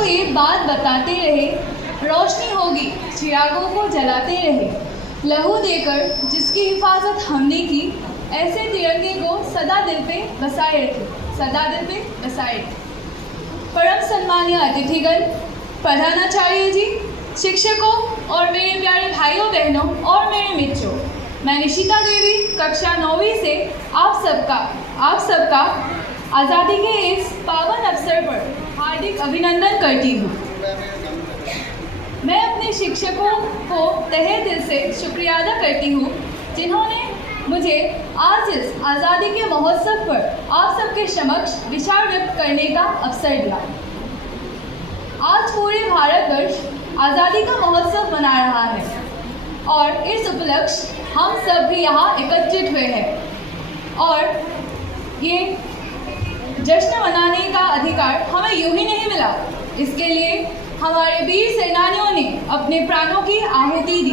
को ये बात बताते रहे, रोशनी होगी चिरागों को जलाते रहे। लहू देकर जिसकी हिफाजत हमने की, ऐसे तिरंगे को सदा दिल पे बसाए रखे, सदा दिल पे बसाए रखे। परम सम्मानीय अतिथिगण, प्रधानाचार्य जी, शिक्षकों और मेरे प्यारे भाइयों बहनों और मेरे मित्रों, मैं निशिता देवी कक्षा 9वीं से आप सबका आज़ादी के इस पावन अवसर पर हार्दिक अभिनंदन करती हूँ। मैं अपने शिक्षकों को तहे दिल से शुक्रिया अदा करती हूँ, जिन्होंने मुझे आज इस आज़ादी के महोत्सव पर आप सबके समक्ष विचार व्यक्त करने का अवसर दिया। आज पूरे भारतवर्ष आज़ादी का महोत्सव मना रहा है और इस उपलक्ष्य हम सब भी यहाँ एकत्रित हुए हैं और ये जश्न मनाने का अधिकार हमें यूं ही नहीं मिला। इसके लिए हमारे वीर सेनानियों ने अपने प्राणों की आहुति दी।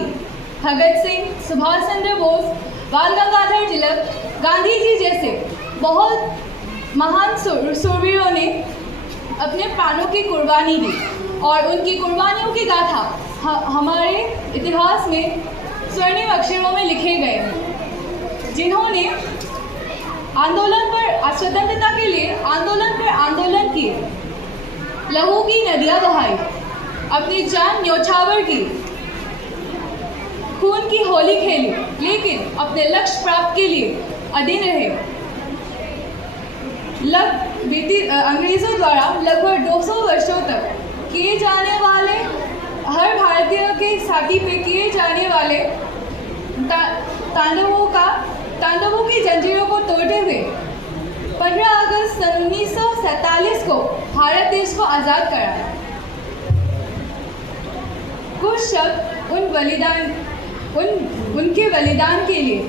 भगत सिंह, सुभाष चंद्र बोस, बाल गंगाधर तिलक, गांधी जी जैसे बहुत महान शूरवीरों ने अपने प्राणों की कुर्बानी दी और उनकी कुर्बानियों की गाथा हमारे इतिहास में स्वर्णिम अक्षरों में लिखे गए हैं। जिन्होंने आंदोलन पर स्वतंत्रता के लिए आंदोलन किए, लहू की नदियां बहाई, अपनी जान न्योछावर की, खून की होली खेली, लेकिन अपने लक्ष्य प्राप्त के लिए अधीन रहे। अंग्रेजों द्वारा लगभग 200 वर्षों तक किए जाने वाले, हर भारतीय के छाती पे किए जाने वाले तांडवों की जंजीरों को तोड़ते हुए 15 अगस्त 1947 को भारत देश को आज़ाद कराया। कुछ शब्द उनके बलिदान के लिए,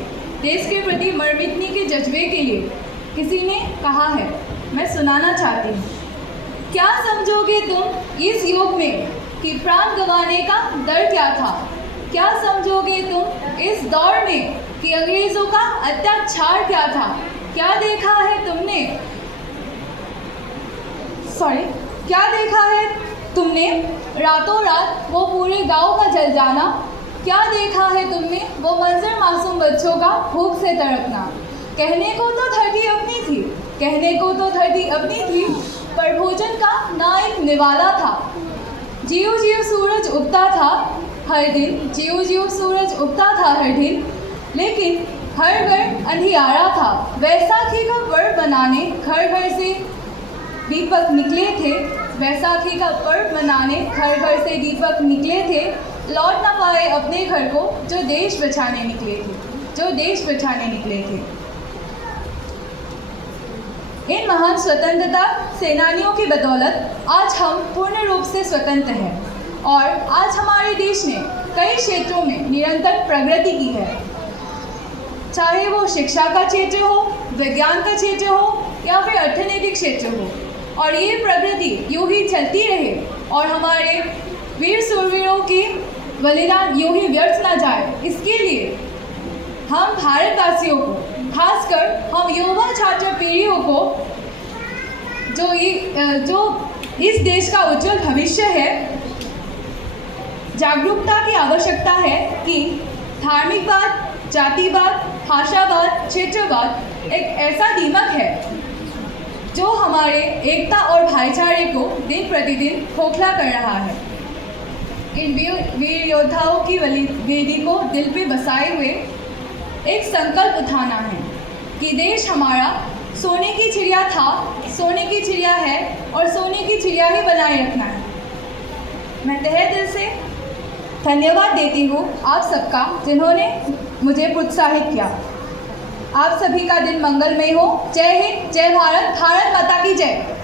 देश के प्रति मर मिटने के जज्बे के लिए किसी ने कहा है, मैं सुनाना चाहती हूँ। क्या समझोगे तुम इस युग में कि प्राण गंवाने का डर क्या था? क्या समझोगे तुम इस दौर में कि अंग्रेजों का अत्याचार क्या था? क्या देखा है तुमने रातों रात वो पूरे गांव का जल जाना? क्या देखा है तुमने वो मंजर मासूम बच्चों का भूख से तड़पना? कहने को तो धरती अपनी थी, पर भोजन का ना एक निवाला था। जियो जियो सूरज उगता था हर दिन, लेकिन हर घर अंधियारा था। वैसाखी का पर्व मनाने घर से दीपक निकले थे, लौट ना पाए अपने घर को, जो देश बचाने निकले थे। इन महान स्वतंत्रता सेनानियों की बदौलत आज हम पूर्ण रूप से स्वतंत्र हैं और आज हमारे देश ने कई क्षेत्रों में निरंतर प्रगति की है, चाहे वो शिक्षा का क्षेत्र हो, विज्ञान का क्षेत्र हो या फिर अर्थनैतिक क्षेत्र हो। और ये प्रगति यूं ही चलती रहे और हमारे वीर शूरवीरों की बलिदान यूं ही व्यर्थ ना जाए, इसके लिए हम भारतवासियों को, खासकर हम युवा छात्र पीढ़ियों को, जो इस देश का उज्जवल भविष्य है, जागरूकता की आवश्यकता है कि धार्मिकवाद, जातिवाद, भाषावाद, क्षेत्रवाद एक ऐसा दीमक है जो हमारे एकता और भाईचारे को दिन प्रतिदिन खोखला कर रहा है। इन वीर योद्धाओं की वेदी को दिल पे बसाए हुए एक संकल्प उठाना है कि देश हमारा सोने की चिड़िया था, सोने की चिड़िया है और सोने की चिड़िया ही बनाए रखना है। मैं तहे दिल से धन्यवाद देती हूँ आप सबका, जिन्होंने मुझे प्रोत्साहित किया। आप सभी का दिन मंगलमय हो। जय हिंद, जय भारत, भारत माता की जय।